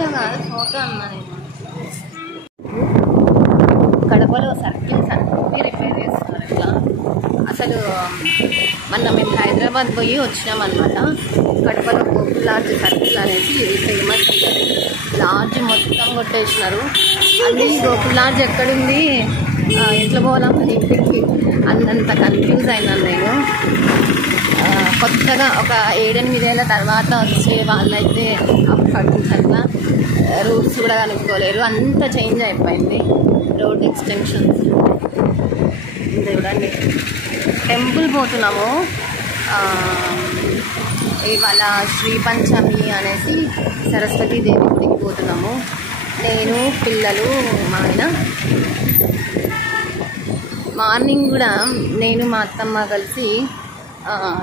Video కాదు, photo అన్నా నేను. కడపలో సర్కిల్స్ అన్నీ రిపేర్ చేస్తున్నారు ఇట్లా. అసలు మొన్న మేము హైదరాబాద్ పోయి వచ్చినామన్నమాట. కడపలో గోకుల్ లాడ్జ్ సర్కిల్ అనేది ఫేమస్. లాడ్జ్ మొత్తం కొట్టేసినారు. అది గోకుల్ లాడ్జ్ ఎక్కడుంది, ఎట్లా పోవాలని ఇంటికి అంత కన్ఫ్యూజ్ అయినాను నేను. కొత్తగా ఒక 7-8 ఏళ్ళ తర్వాత వచ్చే వాళ్ళైతే అట్లా రూట్స్ కూడా కనుక్కోలేరు, అంత చేంజ్ అయిపోయింది రోడ్ ఎక్స్టెన్షన్స్. చూడండి, టెంపుల్ పోతున్నాము ఇవాళ. శ్రీ పంచమి అనేసి సరస్వతీదేవి గుడికి పోతున్నాము. నేను, పిల్లలు, మా ఆయన. మార్నింగ్ కూడా నేను మా అత్తమ్మ కలిసి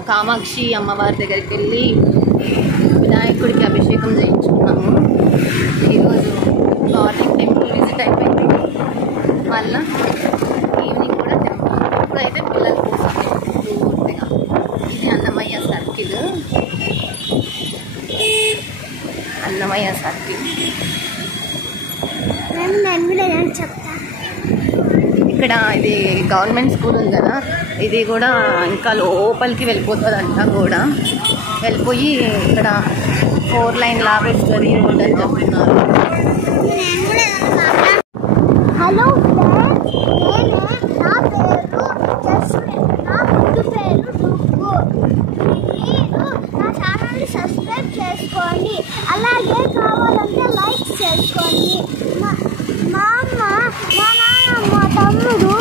కామాక్షి అమ్మవారి దగ్గరికి వెళ్ళి వినాయకుడికి అభిషేకం చేయించుకున్నాము. ఈరోజు మార్నింగ్ టెంపుల్ విజిట్ అయిపోయింది. మళ్ళీ ఈవినింగ్ కూడా టెంపుల్. ఇప్పుడైతే పిల్లల కోసం పూర్తిగా. ఇది అన్నమయ్య సర్కిల్. అన్నమయ్య సర్కిల్ ఇక్కడ. ఇది గవర్నమెంట్ స్కూల్ ఉంది కదా, ఇది కూడా ఇంకా లోపలికి వెళ్ళిపోతుందంట. కూడా వెళ్ళిపోయి ఇక్కడ 4 లైన్ లాగా ఇస్తుంది రోడ్ అని చెప్తున్నారు. హలో ఫ్రెండ్స్, నా పేరు డుగ్గు. మీరు నా ఛానల్ని సబ్స్క్రైబ్ చేసుకోండి, అలాగే కావాలంటే లైక్ చేసుకోండి. మా అమ్మ, మా నాన్న, మా తమ్ముడు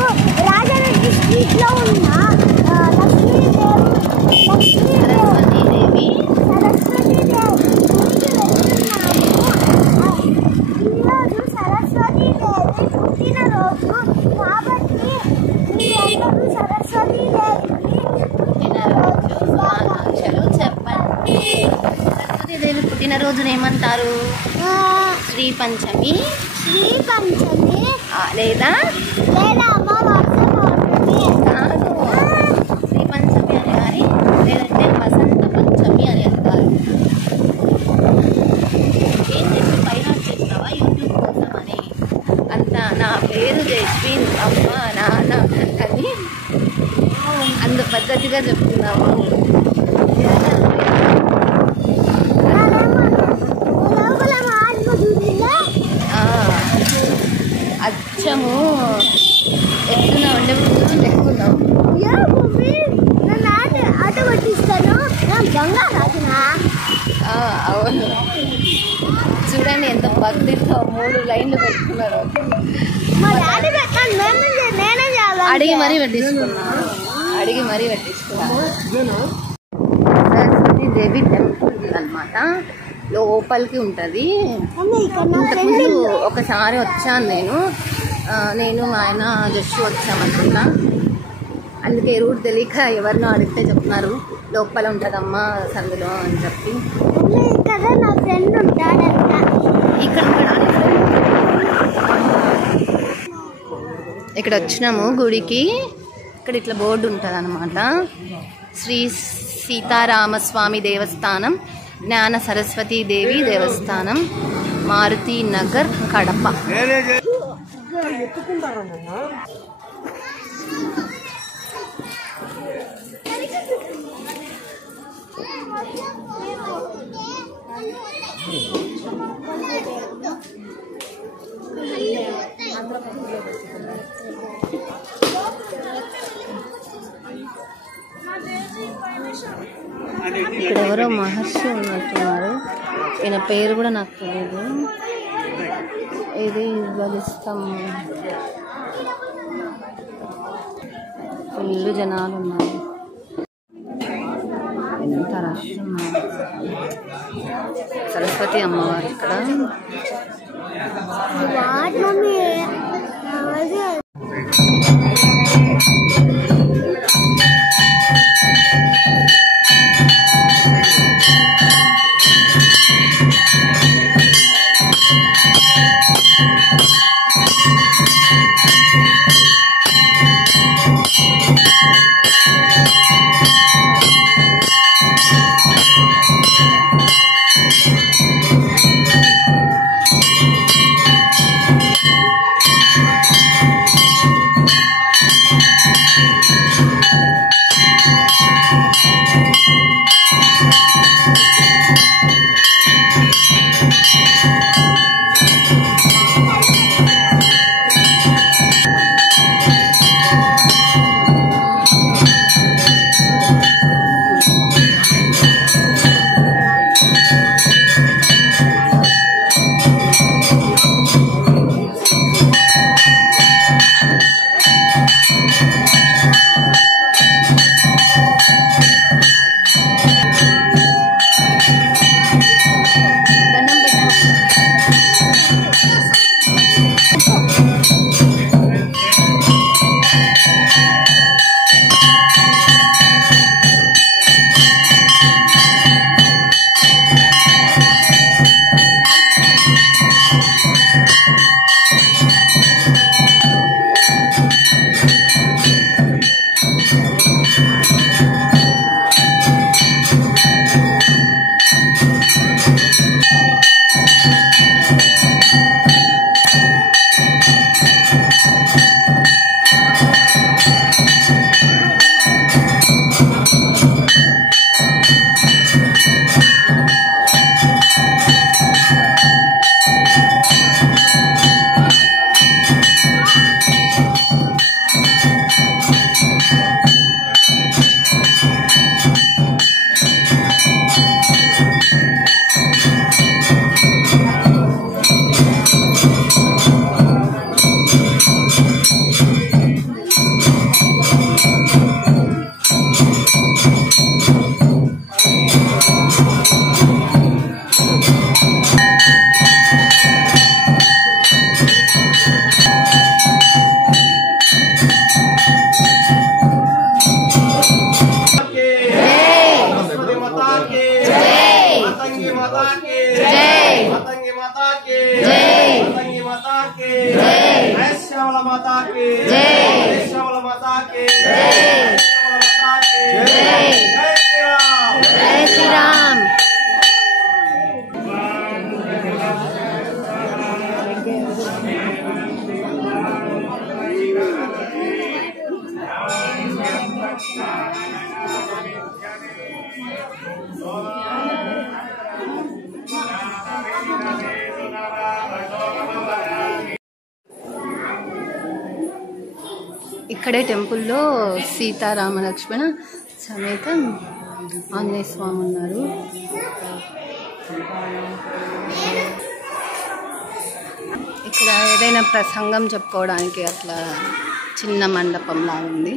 రాజారెడ్డి స్ట్రీట్లో ఉన్న సరస్వతీదేవి గుడికి వెళ్తున్నాము. ఈరోజు సరస్వతీదేవి పుట్టినరోజు కాబట్టి మీరందరూ సరస్వతీదేవికి చెప్పండి. సరస్వతీదేవి పుట్టినరోజును ఏమంటారు? శ్రీ పంచమి. శ్రీ పంచమి లేదా అమావాస్య కాదు. శ్రీ పంచమి అని కానీ, లేదంటే వసంత పంచమి అని అంటారు. ఏం చెప్పి బైహార్ట్ చేసినావా యూట్యూబ్ కోసం అని? అంత నా పేరు జస్విన్ అమ్మ నాన్న అని అంత పద్ధతిగా చెప్తున్నాము. అచ్చము ఎక్కువ ఉండేప్పుడు ఎక్కున్నాం. ఆట పట్టిస్తాను బంగారాజునా. అవును, చూడండి ఎంత భక్తితో 3 లైన్లు పెట్టుకున్నారు. అడిగి మరీ పెట్టించుకున్నాను. సరస్వతీదేవి టెంపుల్ అనమాట, లోపలికి ఉంటుంది. ఇంతకుముందు ఒకసారి వచ్చాను నేను మా ఆయన జస్ట్ వచ్చామనుకున్నా. అందుకే రూట్ తెలియక ఎవరినో అడిగితే చెప్తున్నారు లోపల ఉంటుందమ్మా సందులో అని చెప్పి. కదా నా ఫ్రెండ్ ఉంటాడంట ఇక్కడ. ఇక్కడ వచ్చినాము గుడికి. ఇక్కడ ఇట్లా బోర్డు ఉంటుంది అనమాట. శ్రీ సీతారామస్వామి దేవస్థానం, జ్ఞాన సరస్వతీదేవి దేవస్థానం, మారుతి నగర్, కడప. ఇక్కడ ఎవరో మహర్షి ఉన్నట్టున్నారు. ఈయన పేరు కూడా నాకు తెలియదు. ఇది బలిస్తాం. ఫుల్ జనాలు ఉన్నారు. ఎంత రష్ ఉన్నారు. సరస్వతి అమ్మవారు ఇక్కడ. జై మాతంగి మాతాకి జై మాతంగి మాతాకి జై మాతంగి మాతాకి జై వైశ్యావళ మాతాకి జై వైశ్యావళ మాతాకి జై వైశ్యావళ మాతాకి జై జై శ్రీరామ్ జై శ్రీరామ్. ఇక్కడే టెంపుల్లో సీతారామ లక్ష్మణ సమేత ఆంజనేయ స్వామి ఉన్నారు. ఇక్కడ ఏదైనా ప్రసంగం చెప్పుకోవడానికి అట్లా చిన్న మండపం లాగా ఉంది.